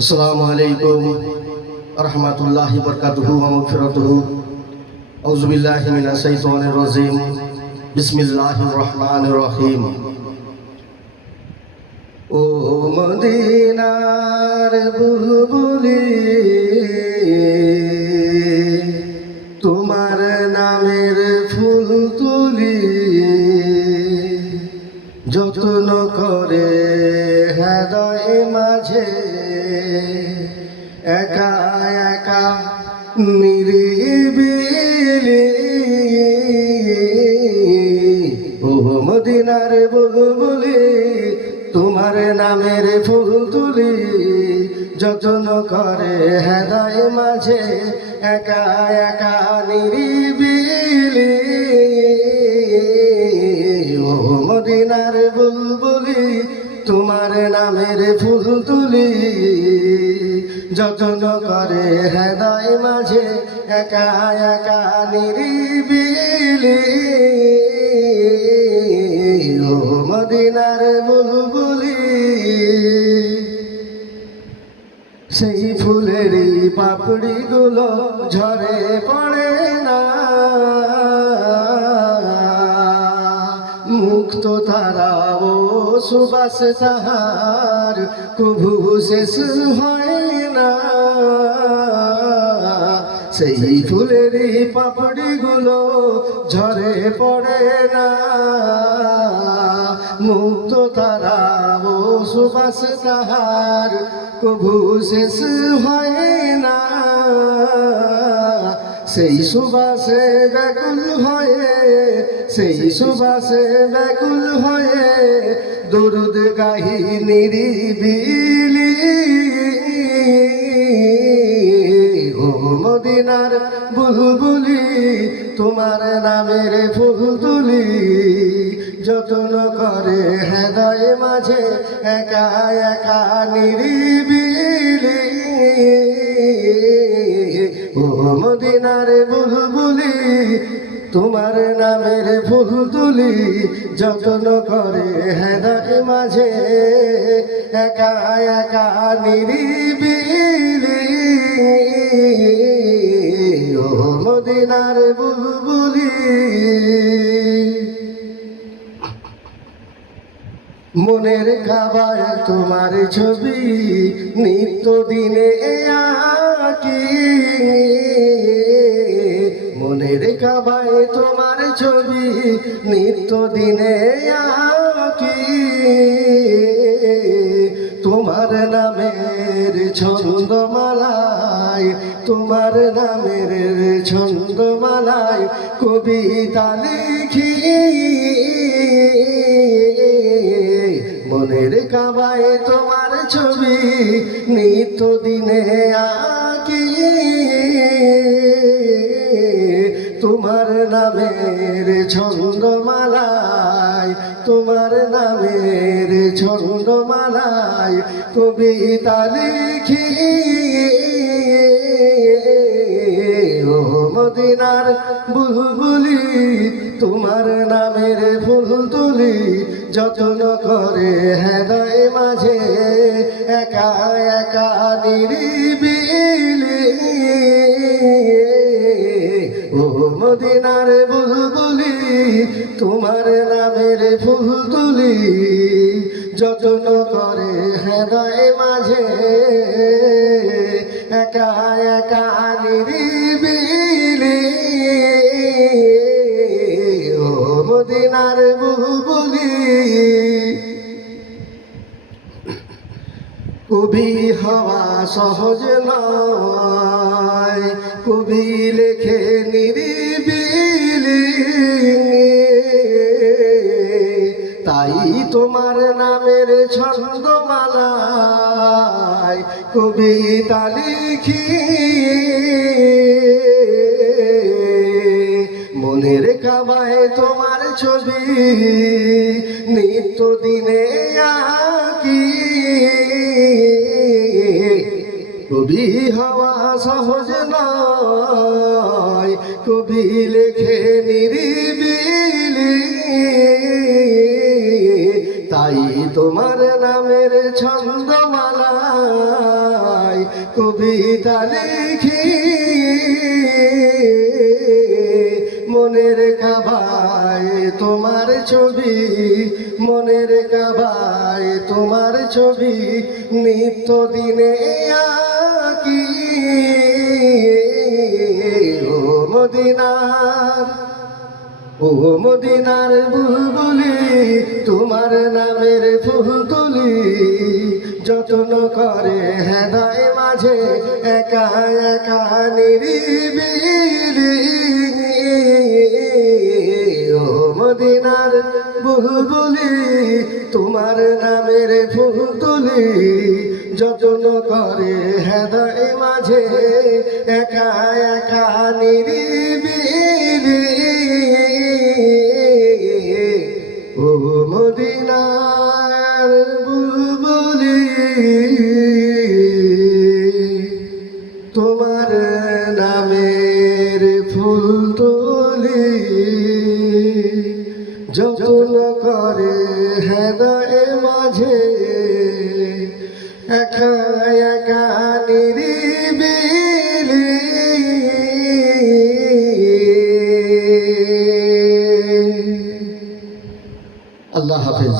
আসসালামু আলাইকুম রহমতুল্লাহি বরকাতুহু ওয়া মাগফিরাতুহু। আউযু বিল্লাহি মিনাশ শাইতানির রাজিম। বিসমিল্লাহির রহমানির রহিম। ও মদিনার বুলবুলি, তোমার নামের ফুল তুলি, যত্ন করে হৃদয় মাঝে একা একা নিরিবিলি। ও মদিনার বুলবুলি, তোমার নামের ফুল তুলি, যত্ন করে হৃদয় মাঝে একা একা নিরিবিলি। ও মদিনার বুলবুলি, তোমার নামের ফুল তুলি, যত্ন করে হৃদয় মাঝে একা একা নিরিবিলি। ও মদিনার বুলবুলি, সেই ফুলেরই পাপড়িগুলো ঝরে পড়ে না, মুক্ত তারা ও সুবাস তাহার কভু শেষ হয় না। সেই ফুলেরই পাপড়িগুলো ঝরে পড়ে না, মুক্ত তারা ও সুবাস তাহার কভু শেষ হয় না। সেই সুবাসে ব্যাকুল হয়ে, সেই সুবাসে ব্যাকুল হয়ে দরুদ গাহি নিরিবিলি। ও মদিনার বুলবুলি, তোমার নামের ফুল তুলি, যত্ন করে হৃদয় মাঝে একা একা নিরিবিলি। ও মদিনার বুলবুলি, তোমার নামের ফুল তুলি, যত্ন করে হৃদয় মাঝে একা একা নিরিবিলি। ও মদিনার বুলবুলি, মনের কাবায় তোমার ছবি নিত্য দিনে আঁকি, মনের কাবায় তোমার ছবি নিত্য দিনে আঁকি। তোমার নামের ছন্দমালায়, তোমার নামের ছন্দমালায় কবিতা লিখি, মনের কাবায় তোমার ছবি নিত্য দিনে আঁকি। তোমার নামের ছন্দমালায়, তোমার নামের ছন্দমালায় কবিতা লিখি। ও মদিনার বুলবুলি, তোমার নামের ফুল তুলি, যত্ন করে হৃদয় মাঝে একা একা নিরিবিলি। ও মদিনার বুলবুলি, তোমার নামের ফুল তুলি, যত্ন করে হৃদয় মাঝে একা একা নিরিবিলি। ও মদিনার বুলবুলি, কবি হওয়া সহজ নয়, কবি লেখে নিরিবিলি। তাই তোমার নামের ছন্দমালায় কবিতা লিখি, মনের কাবায় তোমার ছবি নিত্য দিনে আঁকি। কবি হওয়া সহজ নয়, কবি লেখে নিরিবিলি। তাই তোমার নামের ছন্দমালা কবিতা লিখি মনের কাবায় তোমার ছবি, মনের কাবায় তোমার ছবি নিত্য দিনে আঁকি। ও মদিনার, ও মদিনার বুলবুলি, তোমার নামের ফুল তুলি, যত্ন করে হৃদয় মাঝে একা একা নিরিবিলি। ও মদিনার বুলবুলি, তোমার নামের ফুল তুলি, যত্ন করে হৃদয় মাঝে একা একা নিরিবিলি। ও মদিনার বুলবুলি, তোমার নামের ফুল তুলি, যত্ন করে হৃদয় মাঝে একা একা নিরিবিলি। আল্লাহ হাফেজ।